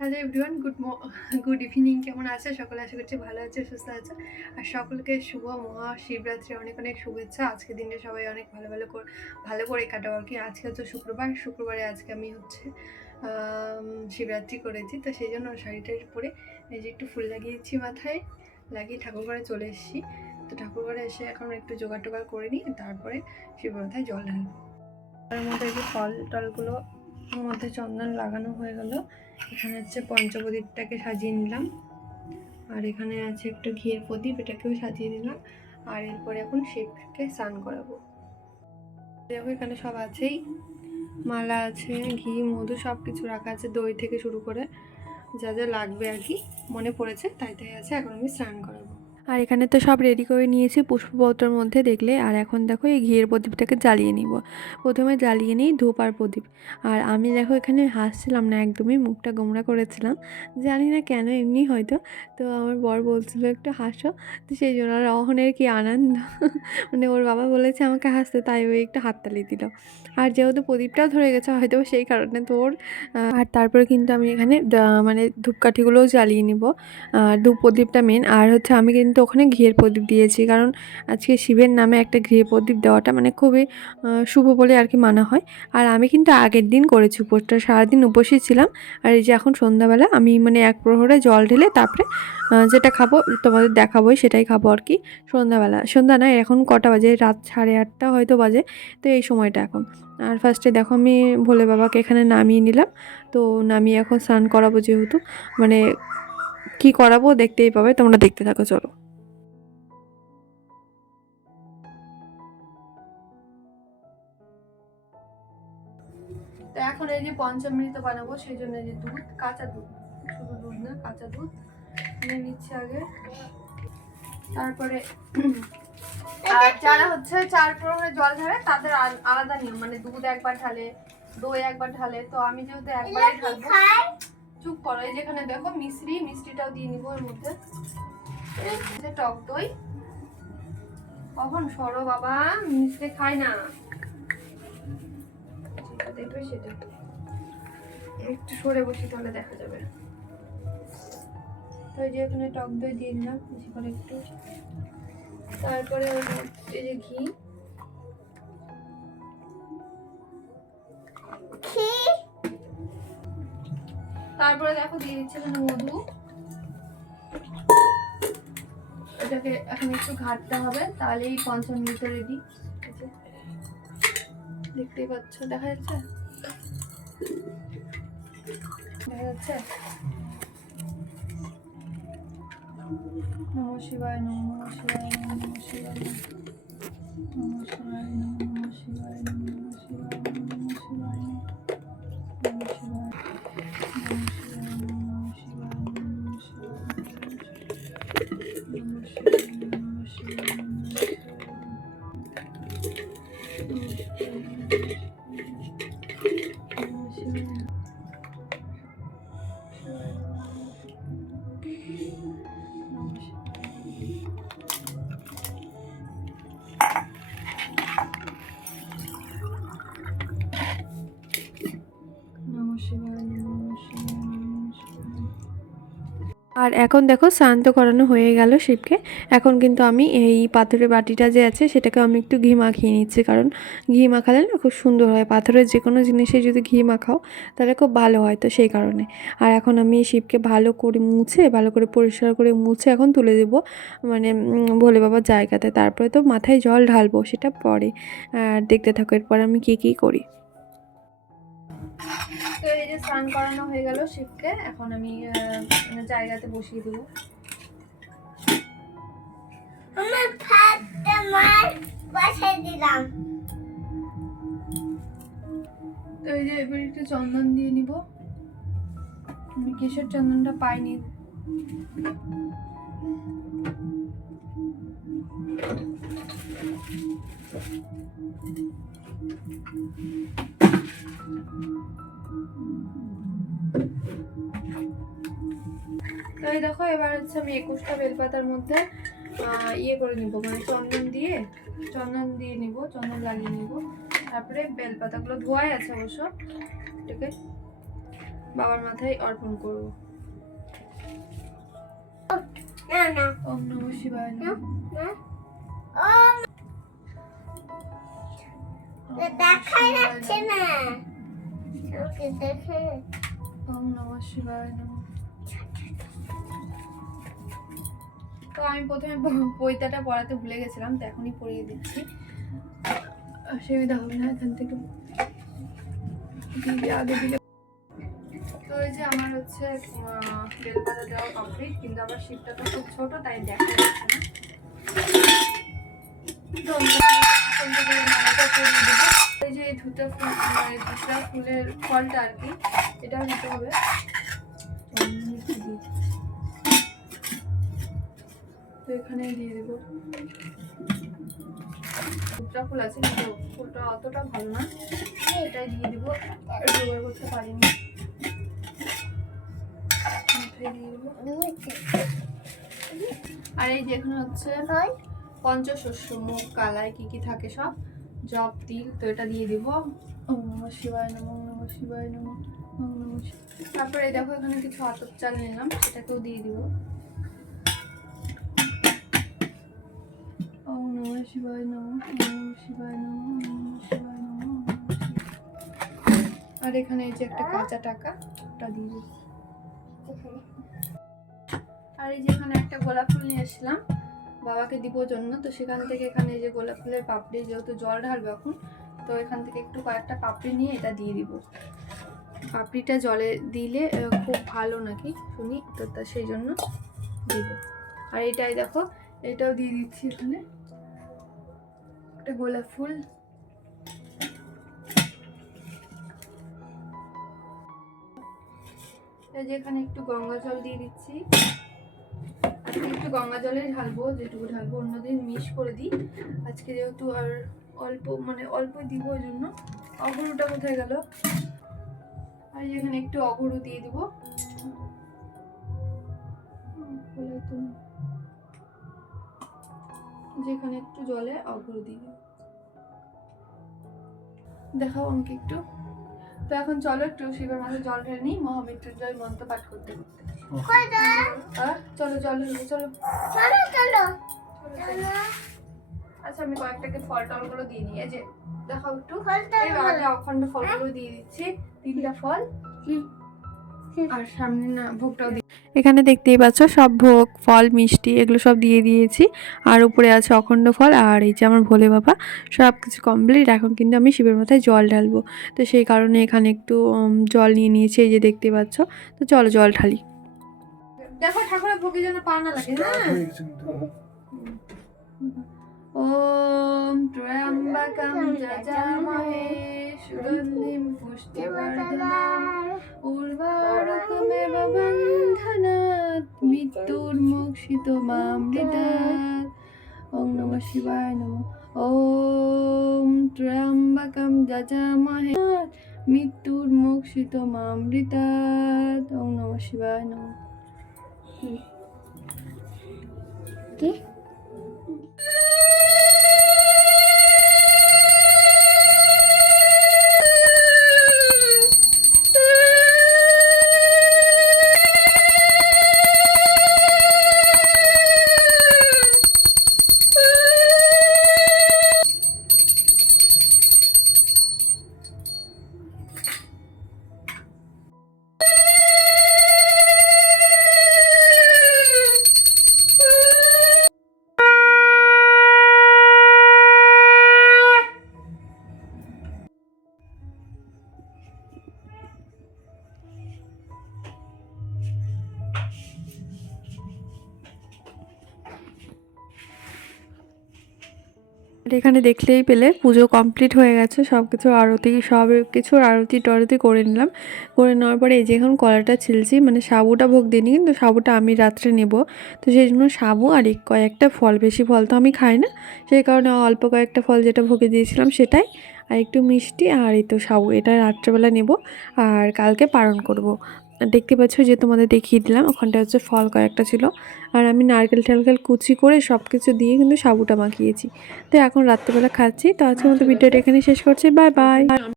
Hello everyone, good good evening. কেমন আছে? সকলে আশা করছি ভালো আছে, সুস্থ আছে। আর সকলকে শুভ মহাশিবরাত্রি অনেক অনেক শুভেচ্ছা। আজকে দিনে সবাই অনেক ভালো ভালো করে ভালো করে কাটাও আর কি। আজকে হচ্ছে শুক্রবার। শুক্রবারে আজকে আমি হচ্ছে শিবরাত্রি করেছি। তো সেই জন্য শাড়িটা পরে এই যে একটু ফুল লাগিয়েছি মাথায়। লাগিয়ে ঠাকুর ঘরে চলে এসেছি। তো ঠাকুর ঘরে এসে এখন একটু জোগাড় টোগাড় করে নিই তারপরে শিব মাথায় জল ঢালবো। তার মধ্যে যে ফল টলগুলো মধ্যে চন্দন লাগানো হয়ে গেল। এখানে হচ্ছে পঞ্চপ্রদীপটাকে সাজিয়ে নিলাম। আর এখানে আছে একটু ঘিয়ের প্রদীপ, এটাকেও সাজিয়ে নিলাম আর এরপরে এখন শিবকে স্নান করাবো। দেখো এখানে সব আছেই। মালা আছে, ঘি, মধু সব কিছু রাখা আছে দই থেকে শুরু করে। যা যা লাগবে আর কি, মনে পড়েছে তাই তাই আছে, এখন আমি স্নান করাবো। আর এখানে তো সব রেডি করে নিয়েছি পুষ্পপত্রের মধ্যে দেখলে। আর এখন দেখো এই ঘিয়ের প্রদীপটাকে জ্বালিয়ে নিব। প্রথমে জ্বালিয়ে নিই ধূপ আর প্রদীপ। আর আমি দেখো এখানে হাসছিলাম না, একদমই মুখটা গোমরা করেছিলাম। জানি না কেন, এমনি হয়তো। তো আমার বর বলছিল একটু হাসো। তো সেই জন্য আর অহনের কি আনন্দ? মানে ওর বাবা বলেছে আমাকে হাসতে, তাই ওই একটু হাততালি দিল। আর যেহেতু প্রদীপটাও ধরে গেছে, হয়তো সেই কারণে তো ওর আর তারপরে কিন্তু আমি এখানে মানে ধূপকাঠিগুলোও জ্বালিয়ে নিব। আর ধূপ প্রদীপটা মেন আর হচ্ছে আমি কিন্তু ওখানে ঘিয়ের প্রদীপ দিয়েছি। কারণ আজকে শিবের নামে একটা ঘিয়ের প্রদীপ দেওয়াটা মানে খুবই শুভ বলে আর কি মানা হয়। আর আমি কিন্তু আগের দিন করেছি উপোসটা, সারাদিন উপোসই ছিলাম। আর এই যে এখন সন্ধ্যাবেলা আমি মানে এক প্রহরে জল ঢেলে তারপরে যেটা খাব, তোমাদের দেখাবোই সেটাই খাব আর কি সন্ধ্যাবেলা। সন্ধ্যা না, এখন কটা বাজে? রাত সাড়ে আটটা হয়তো বাজে। তো এই সময়টা এখন। আর ফার্স্টে দেখো আমি ভোলে বাবাকে এখানে নামিয়ে নিলাম। তো নামিয়ে এখন স্নান করাবো যেহেতু। মানে কি করাবো দেখতেই পাবে, তোমরা দেখতে থাকো, চলো। তো এখন এই যে পঞ্চামৃত বানাবো সেই জন্য যে দুধ কাঁচা দুধ শুধু দুধ না কাঁচা দুধ নিয়ে নিচ্ছি আগে। তারপরে আর যারা হচ্ছে চার প্রহরে জল ঢালে তাদের আল- আলাদা নিয়ম মানে দুধ একবার ঢালে দই একবার ঢালে। তো আমি যেহেতু একবারই ঢালবো চুপ করো। এই যেখানে দেখো মিশ্রি মিষ্টিটাও দিয়ে নিবো এর মধ্যে। টক দই। কখন সরো বাবা মিষ্টি খাই না। দেখবে সেটা। একটু সরে বসি তাহলে দেখা যাবে। তো যে এখানে টক দই দিয়ে দিলাম বেশি করে একটু। তারপরে এই যে ঘি। তারপরে দেখো দিয়ে দিচ্ছে এখানে মধু। এটাকে এখন একটু ঘাটতে হবে তাহলে এই পঞ্চামৃত রেডি দেখতেই পাচ্ছ দেখা যাচ্ছে? দেখা যাচ্ছে? নম শিবায় নম শিবায় thank you আর এখন দেখো স্নান তো করানো হয়ে গেল শিবকে। এখন কিন্তু আমি এই পাথরের বাটিটা যে আছে সেটাকে আমি একটু ঘি মাখিয়ে নিচ্ছি। কারণ ঘি মাখালে না খুব সুন্দর হয়। পাথরের যে কোনো জিনিসে যদি ঘি মাখাও তাহলে খুব ভালো হয় তো সেই কারণে। আর এখন আমি শিবকে ভালো করে মুছে, ভালো করে পরিষ্কার করে মুছে এখন তুলে দেবো মানে ভোলে বাবার জায়গাতে। তারপরে তো মাথায় জল ঢালবো সেটা পরে। আর দেখতে থাকো এরপর আমি কী কী করি। তো এই যে স্নান করানো হয়ে গেল শিবকে এখন আমি মানে জায়গাতে বসিয়ে দেবো। আমার ভাতটা মার বসাই দিলাম। তো এই যে এবার একটু চন্দন দিয়ে নিব। আমি কেশর চন্দনটা পাইনি। তো এই দেখো এবার হচ্ছে আমি একুশটা বেলপাতার মধ্যে ইয়ে করে নিব মানে চন্দন দিয়ে চন্দন দিয়ে নিব চন্দন লাগিয়ে নিব। তারপরে বেলপাতাগুলো ধোয়াই আছে অবশ্য এটাকে বাবার মাথায় অর্পণ করব। না না। ওম নমঃ শিবায় না ও দেখাই যাচ্ছে না। ওকে দেখে ওম নমঃ শিবায় নমঃ। তো আমি প্রথমে পৈতাটা পড়াতে ভুলে গেছিলাম, তো এখনই পড়িয়ে দিচ্ছি। অসুবিধা হবে না, এখান থেকে দিলে আগে দিলে। তো এই যে আমার হচ্ছে বেলপাতা দেওয়া কমপ্লিট কিন্তু আমার শিপটা তো খুব ছোট, তাই দেখা যাচ্ছে না। তো দেবো। এই যে ধুতা ফুল মানে ধুতা ফুলের ফলটা আর কি, এটা দিতে হবে। তো এখানে দিয়ে দেবো। ধুতা ফুল আছে কিন্তু ফুলটা অতটা ভালো না। এটাই দিয়ে দেবো আর জোগাড় করতে পারিনি। আর এই যে এখানে হচ্ছে পঞ্চশস্য মুগ কালায় কি কি থাকে সব জব তিল তো এটা দিয়ে দিব। নমঃ শিবায় নম শিবায় নম। ওম তারপরে দেখো এখানে কিছু আতপ চাল নিলাম সেটাকেও দিয়ে দিব ওম নমঃ নম নম নম। আর এখানে এই যে একটা কাঁচা টাকা, ওটা দিয়ে আর এই যে এখানে একটা গোলাপ ফুল নিয়ে এসেছিলাম বাবাকে দিব জন্য। তো সেখান থেকে এখানে এই যে গোলাপ ফুলের পাপড়ি, যেহেতু জল ঢালবে এখন, তো এখান থেকে একটু কয়েকটা পাপড়ি নিয়ে এটা দিয়ে দিব। পাপড়িটা জলে দিলে খুব ভালো নাকি শুনি, তো তা সেই জন্য দিব। আর এটাই দেখো, এটাও দিয়ে দিচ্ছি এখানে। একটা গোলাপ ফুল। এখানে একটু গঙ্গা জল দিয়ে দিচ্ছি। আজকে একটু গঙ্গা জলে ঢালবো, যেটুকু ঢালবো, অন্যদিন মিশ করে দিই। আজকে যেহেতু আর অল্প মানে অল্প দিব, ওই জন্য অগরুটা কোথায় গেল? আর এখানে একটু অগরু দিয়ে দিব। যেখানে একটু জলে অগরু দিয়ে দেখাও আমাকে একটু। তো এখন চলো একটু শিবের মাথায় জল ঢেলে নিই। মহামৃত্যুঞ্জয় মন্ত্র পাঠ করতে করতে। চলো চলো। চলো চলো। চলো। আচ্ছা আমি কয়েকটাকে ফল টলগুলো দিয়ে নিই। এই যে দেখাও একটু। অখণ্ড ফলগুলো দিয়ে দিচ্ছি। তিনটা ফল। আর সামনে না ভোগটাও এখানে দেখতেই পাচ্ছ সব ভোগ ফল মিষ্টি এগুলো সব দিয়ে দিয়েছি। আর উপরে আছে অখণ্ড ফল আর এই যে আমার ভোলে বাবা সব কিছু কমপ্লিট এখন কিন্তু আমি শিবের মাথায় জল ঢালবো। তো সেই কারণে এখানে একটু জল নিয়ে নিয়েছি এই যে দেখতে পাচ্ছ। তো চলো জল ঢালি। দেখো ঠাকুরের ভোগের জন্য পা না লাগে হ্যাঁ? ॐ त्र्यम्बकं यजामहे सुगन्धिं पुष्टिवर्धनम् उर्वारुकमेव बन्धनात् मृत्युर्मोक्षितो मामृतात् ॐ नमः शिवाय नमः ॐ त्र्यम्बकं यजामहे मृत्युर्मोक्षितो मामृतात् ॐ नमः शिवाय नमः কি এখানে দেখলেই পেলে পুজো কমপ্লিট হয়ে গেছে সব কিছু আরতি সব কিছুর আরতি টরতি করে নিলাম করে নেওয়ার পরে এই যে এখন কলাটা ছিলছি মানে সাবুটা ভোগ দিইনি কিন্তু সাবুটা আমি রাত্রে নেব তো সেই জন্য সাবু আর এক কয়েকটা ফল, বেশি ফল তো আমি খাই না, সেই কারণে অল্প কয়েকটা ফল যেটা ভোগে দিয়েছিলাম সেটাই, আর একটু মিষ্টি আর এই তো সাবু, এটা রাত্রেবেলা নেব, আর কালকে পালন করব। দেখতে পাচ্ছ যে তোমাদের দেখিয়ে দিলাম, ওখানটা হচ্ছে ফল কয়েকটা ছিল। আর আমি নারকেল টারকেল কুচি করে সব কিছু দিয়ে কিন্তু সাবুটা মাখিয়েছি। তো এখন রাত্রেবেলা খাচ্ছি। তো আজকের মতো ভিডিওটা এখানে শেষ করছি। Bye bye.